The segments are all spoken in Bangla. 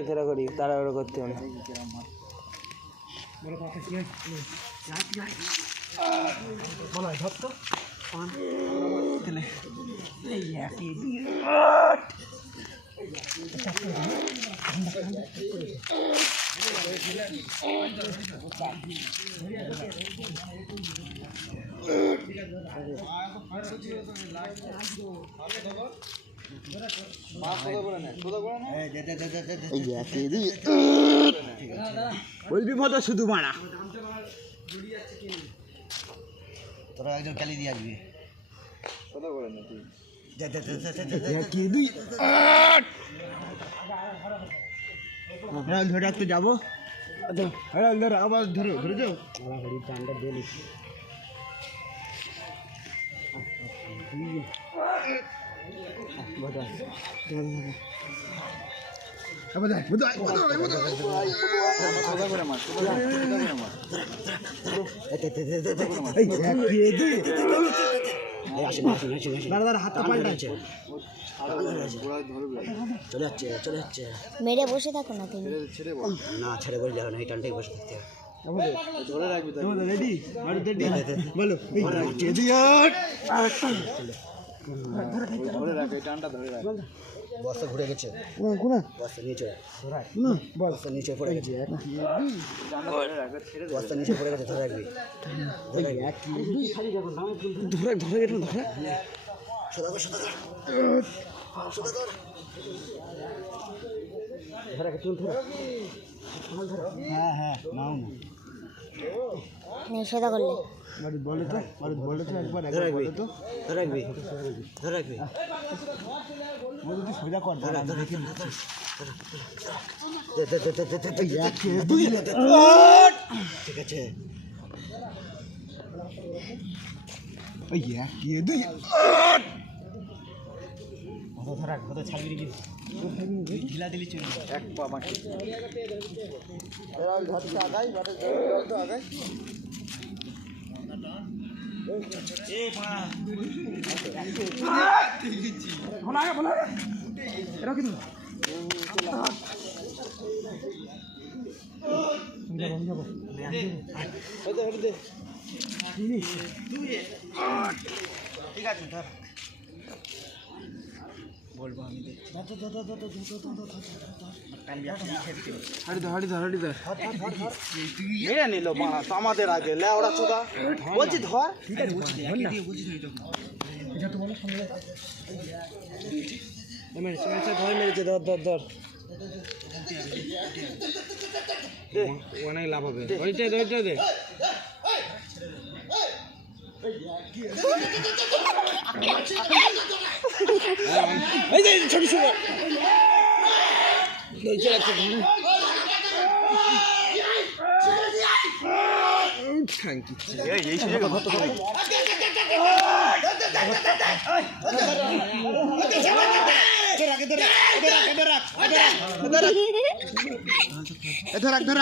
ধরা করি তাড়াহুড়ো করতে হবে না। শুধু মারা তোরা একজন কালি দিয়ে আসবি ধরে রাখতে যাবো আবার ধরো ধরে যাও টানটা দিলি মেরে বসে থাকো না তুমি না ছেড়ে বলে যাবে না এই টানটাই বসে থাকতে হবে ধরে রাখবি রেডি বলো ধরে রাখ এই টানটা ধরে রাখ বস্তা ঘুরে গেছে বস্তা নিচে বস্তা নিচে পড়ে গেছে বস্তা নিচে পড়ে গেছে ধরে রাখবি হ্যাঁ হ্যাঁ নাও না নিষেধ করলে বলে তো একবার বলে তো ধরে রাখবি সোজা কর ঠিক আছে ছাড়বি ঢিলা দিলি চলবে এক পা মাটি আগাই আগাই ঠিক আছে বলবো আমি নিল আমাদের আগে লেওড়া চোদা বলছি ধর ধর মেরেছে ধর অনেক লাভ হবে দে এই যে ছোট ছোট ধরাক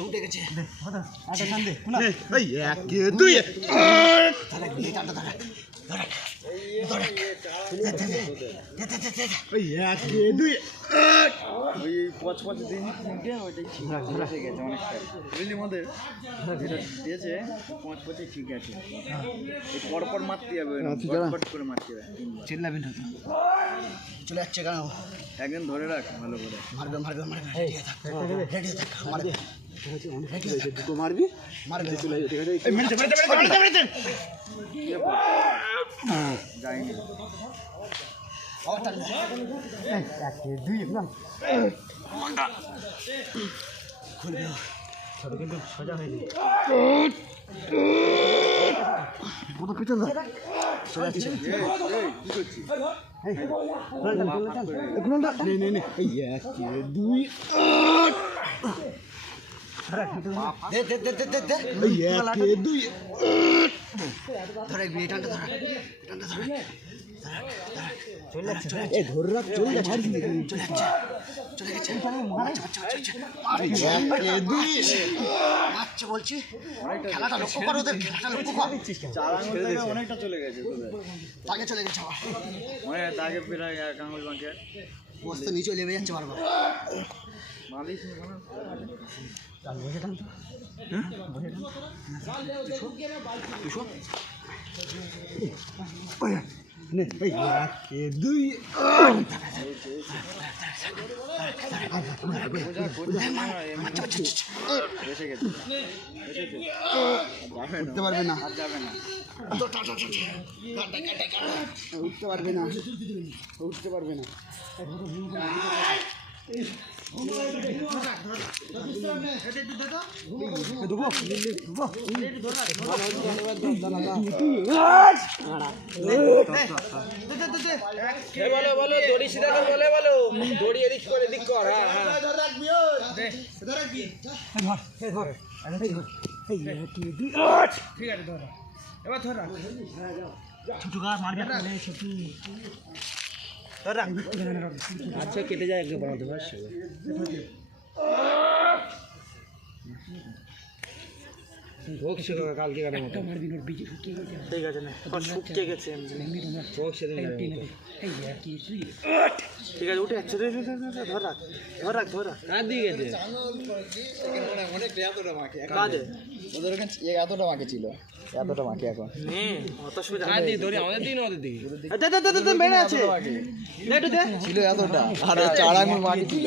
উঠে গেছে ওই এক দুই ওই পচপচে দিনটা ওইটাই ঠিক আছে এসে গেছে অনেকটা বুঝলি মধ্যে যেটা দিয়েছে পচপচে ঠিক আছে এই পরপর মারতে যাবে পট করে মারতে যাবে চিল্লাবি না তো চলে যাচ্ছে কেন একদিন ধরে রাখ ভালো করে রেডি থাক মারবে দুটো মারবি মারবে চলে ঠিক আছে যাইনি সোজা হয়নি কত পিছন চলে যাচ্ছে দুই দুই ধরে টানটা ধরা ধরে রাখ চলে যাচ্ছে চলে গেছে মারছে বলছি খেলাটা লক্ষ্য করো ওদের খেলাটা লক্ষ্য কর অনেকটা চলে গেছে আগে চলে গেছে আবার অনেক আগে প্রায় এক আঙুল বাঁকে বস্তা নিচে নেমে যাচ্ছে বারবার মালিশ বসে টান তো দুই উঠতে পারবে না যাবে না উঠতে পারবে না উঠতে পারবে না বলো দড়ি সিধা করে বলো দড়ি এদিক করে এদিক কর ঠিক আছে ধর এবার ধর ছোটু গা মারবে ছোটু আচ্ছা কেটে যায় একদম বানাতে পারছি ঢোকছিল কালকে কাটার মতো ঠিক আছে না শুকিয়ে গেছে ঢোক সেদিন ঠিক আছে উঠে যাচ্ছে ধর রাখ কার দিয়ে গেছে কাজে ওদের ওখানে এতটা বাকি ছিল এতটা বাকি এখন অত সুবিধা আমাদের দিন ওদের দিকে বেড়ে আছে ছিল এতটা আর চার আঙুল বাকি ছিল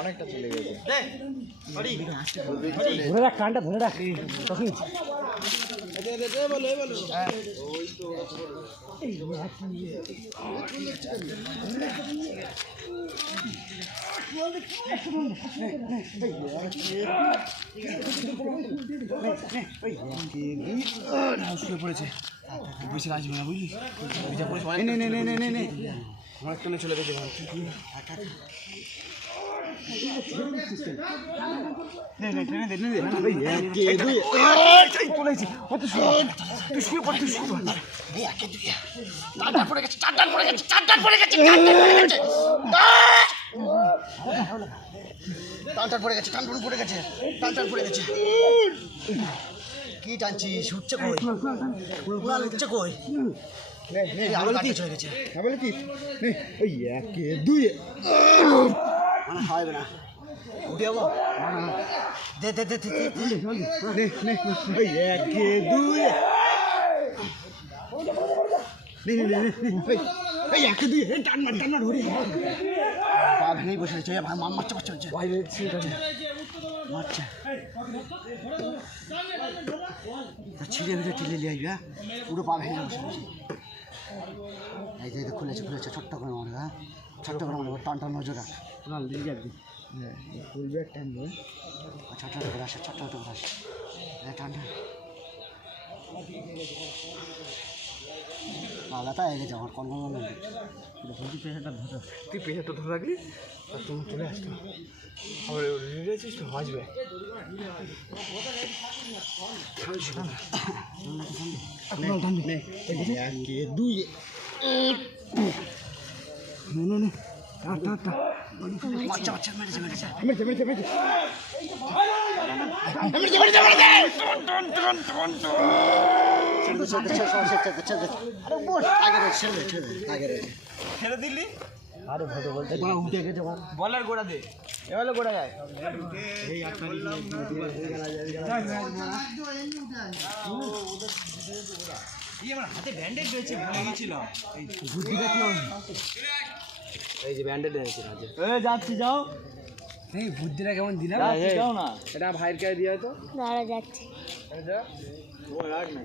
অনেকটা চলে গেছে ধরে রাখ কানটা ধরে রাখ তখন শুয়ে পড়েছে বেশি আসবে না বুঝলি আমার টনে চলে গেছে কি টানছিস উঠছে কই উঠছে কই চলে গেছে হবে না উঠে যাবো দে দে দে দুই টান মার ধরি পা ভেঙেই বসে রয়েছে মারছে মারছে ছিঁড়ে ভিড়ে টিলে নিয়ে আসবে পুরো পা ভেঙে বসে রয়েছে এই যে খুলেছে ছোট্ট করে মারবে হ্যাঁ ছোট্ট করে মারবে টান নজর রাখ খুলবে টানবে ছোট করে আসে টান আলাদা হয়ে গেছে আমার কন তুই প্রেশারটা ধরে রাখলি আর তুমি চলে আসতো আবার রেখেছিস তো হাসবে দুই ছেড়ে দিলি আরে ভটো বলতে উঠে গেছে বলের গোড়া দে এবারে গোড়া যায় হাতে ব্যান্ডেজ রয়েছে ভুলে গেছিলাম এই যে ব্যান্ডেড এনেছি রাজে যাচ্ছি যাও এই বুদ্ধিটা কেমন দিলাম যাও না এটা ভাইয়ের কাছে দিয়ে তো দাঁড়া যাচ্ছে ও রাখ না